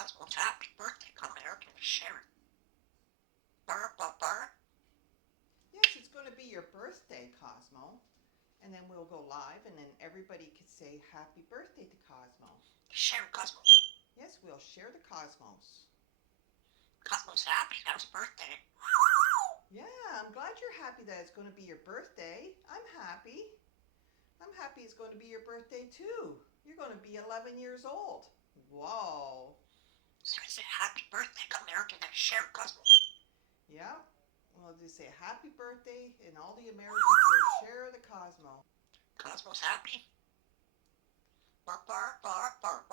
Cosmos, happy birthday, American Sharon. Burr, burr, burr. Yes, it's going to be your birthday, Cosmo. And then we'll go live, and then everybody could say happy birthday to Cosmo. Sharon Cosmos. Yes, we'll share the cosmos. Cosmos happy, that was birthday. Yeah, I'm glad you're happy that it's going to be your birthday. I'm happy. I'm happy it's going to be your birthday too. You're going to be 11 years old. Whoa. So I say happy birthday, American Sharon Cosmos. Yeah. We'll just say happy birthday, and all the Americans will share the cosmos. Cosmos happy. Burr, burr, burr, burr.